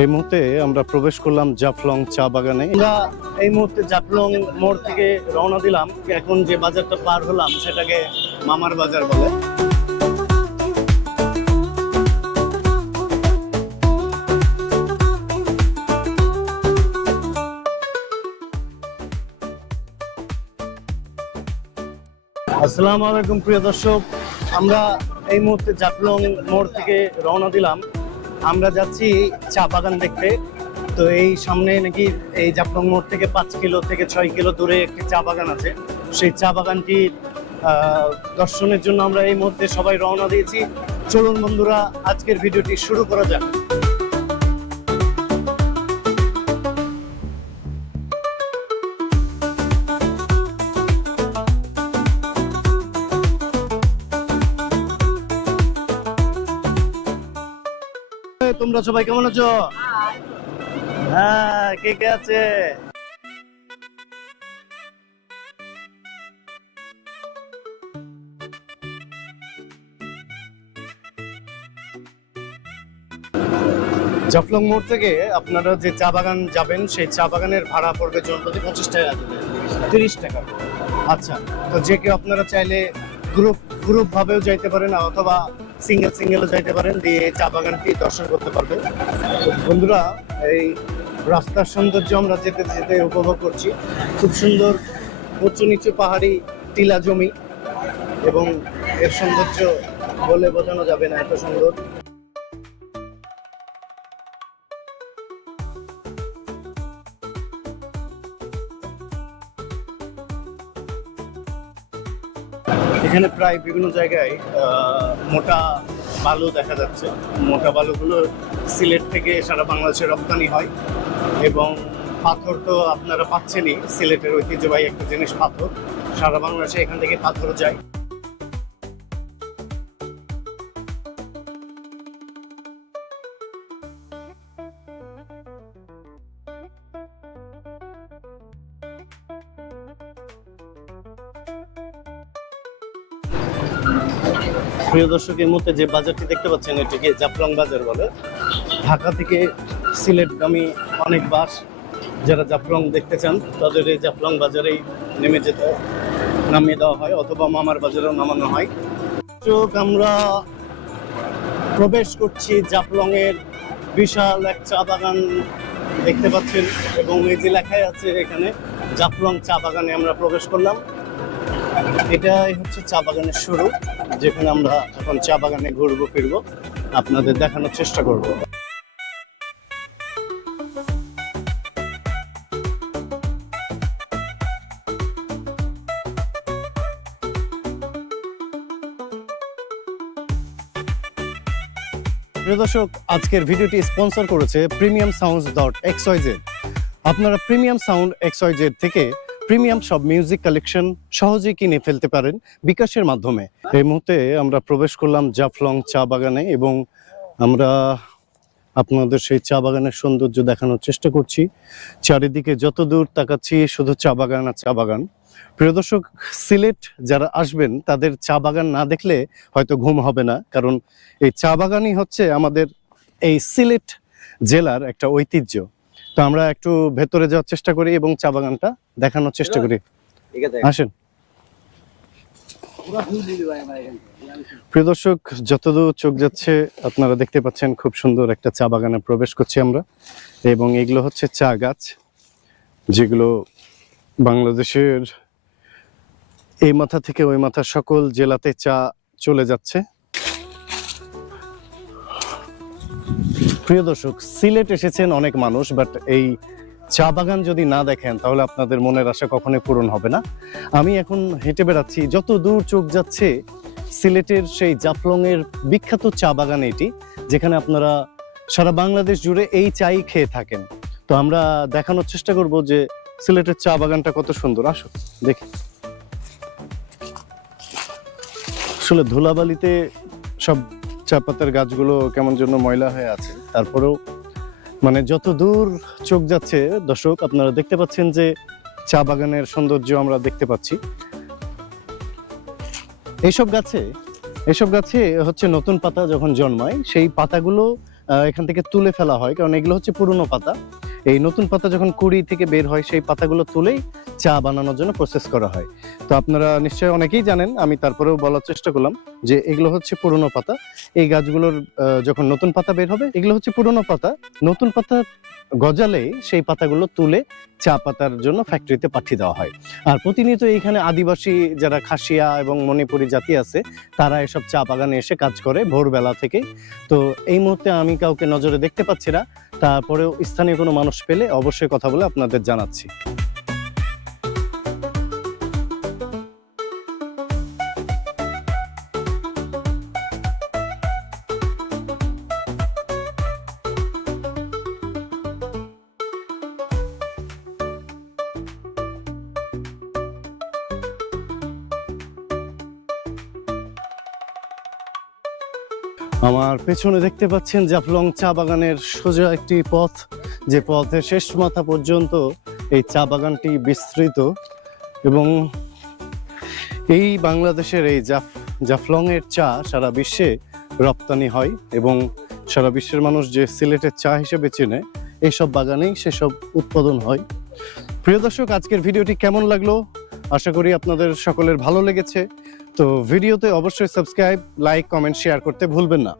এই মুহূর্তে আমরা প্রবেশ করলাম জাফলং চা বাগানে। আমরা এই মুহূর্তে জাফলং মোড় থেকে রওনা দিলাম। এখন যে বাজারটা পার হলাম, সেটাকে মামার বাজার বলে। আসসালামু আলাইকুম, প্রিয় দর্শক। আমরা এই মুহূর্তে জাফলং মোড় থেকে রওনা দিলাম। আমরা যাচ্ছি চা বাগান দেখতে। তো এই সামনে নাকি এই জাফলং মোড় থেকে পাঁচ কিলো থেকে ছয় কিলো দূরে একটি চা বাগান আছে। সেই চা বাগানটি দর্শনের জন্য আমরা এই মুহূর্তে সবাই রওনা দিয়েছি। চলুন বন্ধুরা, আজকের ভিডিওটি শুরু করা যাক। তোমরা সবাই কেমন আছো? হ্যাঁ কে কে আছে? জাফলং মোড় থেকে আপনারা যে চা বাগান যাবেন সেই চা বাগানের ভাড়া পড়বে জনপ্রতি পঁচিশ টাকা তিরিশ টাকা আচ্ছা তো যে কেউ আপনারা চাইলে গ্রুপ গ্রুপ ভাবেও যাইতে পারেন অথবা সিঙ্গেল সিঙ্গেলও যাইতে পারেন, দিয়ে চা বাগানটি দর্শন করতে পারবেন। বন্ধুরা, এই রাস্তার সৌন্দর্য আমরা যেতে যেতে উপভোগ করছি। খুব সুন্দর উঁচু নিচু পাহাড়ি টিলা জমি এবং এর সৌন্দর্য বলে বোঝানো যাবে না এত সুন্দর। এখানে প্রায় বিভিন্ন জায়গায় মোটা বালু দেখা যাচ্ছে। মোটা বালুগুলো সিলেট থেকে সারা বাংলাদেশে রপ্তানি হয় এবং পাথর তো আপনারা পাচ্ছেনই। সিলেটের ঐতিহ্যবাহী একটা জিনিস পাথর। সারা বাংলাদেশে এখান থেকে পাথর যায়। প্রিয় দর্শক, এই মুহূর্তে যে বাজারটি দেখতে পাচ্ছেন, এটিকে জাফলং বাজার বলে। ঢাকা থেকে সিলেটগামী অনেক বাস যারা জাফলং দেখতে চান, তাদের এই জাফলং বাজারেই নেমে যেতে নামিয়ে দেওয়া হয় অথবা মামার বাজারেও নামানো হয়। চোখ আমরা প্রবেশ করছি জাফলং এর বিশাল এক চা বাগান দেখতে পাচ্ছেন এবং এই যে লেখাই আছে এখানে, জাফলং চা বাগানে আমরা প্রবেশ করলাম। এটাই হচ্ছে চা বাগানের শুরু, যেখানে আমরা এখন চা বাগানে ঘুরবো, ফিরবো। আপনাদের দেখানোর চেষ্টা করব। প্রিয় দর্শক, আজকের ভিডিওটি স্পন্সর করেছে প্রিমিয়াম সাউন্ডস ডট এক্সওয়াইজেড আপনারা প্রিমিয়াম সাউন্ড এক্সওয়াইজেড থেকে প্রিমিয়াম সব মিউজিক কালেকশন সহজেই কিনে ফেলতে পারেন বিকাশের মাধ্যমে। এই মুহূর্তে আমরা প্রবেশ করলাম জাফলং চা বাগানে এবং আমরা আপনাদের সেই চা বাগানের সৌন্দর্য দেখানোর চেষ্টা করছি। চারিদিকে যত দূর তাকাচ্ছি, শুধু চা বাগান আর চা বাগান। প্রিয় দর্শক, সিলেট যারা আসবেন, তাদের চা বাগান না দেখলে হয়তো ঘুম হবে না, কারণ এই চা বাগানই হচ্ছে আমাদের এই সিলেট জেলার একটা ঐতিহ্য। তো আমরা একটু ভেতরে যাওয়ার চেষ্টা করি এবং চা বাগানটা দেখানোর চেষ্টা করি। আসেন। প্রিয় দর্শক যতদূর চোখ যাচ্ছে আপনারা দেখতে পাচ্ছেন খুব সুন্দর একটা চা বাগানে প্রবেশ করছি আমরা। এবং এগুলো হচ্ছে চা গাছ যেগুলো বাংলাদেশের এই মাথা থেকে ওই মাথা সকল জেলাতে চা চলে যাচ্ছে। প্রিয় দর্শক, সিলেট এসেছেন অনেক মানুষ বাট এই চা বাগান যদি না দেখেন, তাহলে আপনাদের মনের আশা কখনোই পূরণ হবে না। আমি এখন হেঁটে বেড়াচ্ছি, যত দূর চোখ যাচ্ছে, সিলেটের সেই জাফলং এর বিখ্যাত চা বাগান এটি, যেখানে আপনারা সারা বাংলাদেশ জুড়ে এই চাই খেয়ে থাকেন। তো আমরা দেখানোর চেষ্টা করব যে সিলেটের চা বাগানটা কত সুন্দর। আসো দেখি। আসলে ধুলাবালিতে সব চা পাতার গাছগুলো কেমন জন্য ময়লা হয়ে আছে। তারপরেও মানে যত দূর চোখ যাচ্ছে, দর্শক, আপনারা দেখতে পাচ্ছেন যে চা বাগানের সৌন্দর্য আমরা দেখতে পাচ্ছি। এইসব গাছে, এসব গাছে হচ্ছে নতুন পাতা যখন জন্মায়, সেই পাতাগুলো এখান থেকে তুলে ফেলা হয়। কারণ এগুলো হচ্ছে পুরনো পাতা। এই নতুন পাতা যখন কুড়ি থেকে বের হয়, সেই পাতাগুলো তুলেই চা বানানোর জন্য প্রসেস করা হয়। তো আপনারা নিশ্চয়ই অনেকেই জানেন, আমি তারপরেও বলার চেষ্টা করলাম যে এগুলো হচ্ছে পুরনো পাতা। এই গাছগুলোর যখন নতুন পাতা বের হবে, এগুলো হচ্ছে পুরনো পাতা। নতুন পাতা গজালে সেই পাতাগুলো তুলে চা পাতার জন্য ফ্যাক্টরিতে পাঠিয়ে দেওয়া হয়। আর প্রতিনিয়ত এইখানে আদিবাসী যারা খাসিয়া এবং মণিপুরি জাতি আছে, তারা এসব চা বাগানে এসে কাজ করে ভোরবেলা থেকে তো এই মুহূর্তে আমি কাউকে নজরে দেখতে পাচ্ছি না। তারপরেও স্থানীয় কোনো মানুষ পেলে অবশ্যই কথা বলে আপনাদের জানাচ্ছি। আমার পেছনে দেখতে পাচ্ছেন জাফলং চা বাগানের সোজা একটি পথ। যে পথের শেষ মাথা পর্যন্ত এই চা বাগানটি বিস্তৃত এবং এই বাংলাদেশের এই জাফ জাফলং এর চা সারা বিশ্বে রপ্তানি হয় এবং সারা বিশ্বের মানুষ যে সিলেটের চা হিসেবে চেনে এইসব বাগানেই সেসব উৎপাদন হয়। প্রিয় দর্শক, আজকের ভিডিওটি কেমন লাগল? আশা করি আপনাদের সকলের ভালো লেগেছে। তো ভিডিওতে অবশ্যই সাবস্ক্রাইব লাইক কমেন্ট শেয়ার করতে ভুলবেন না।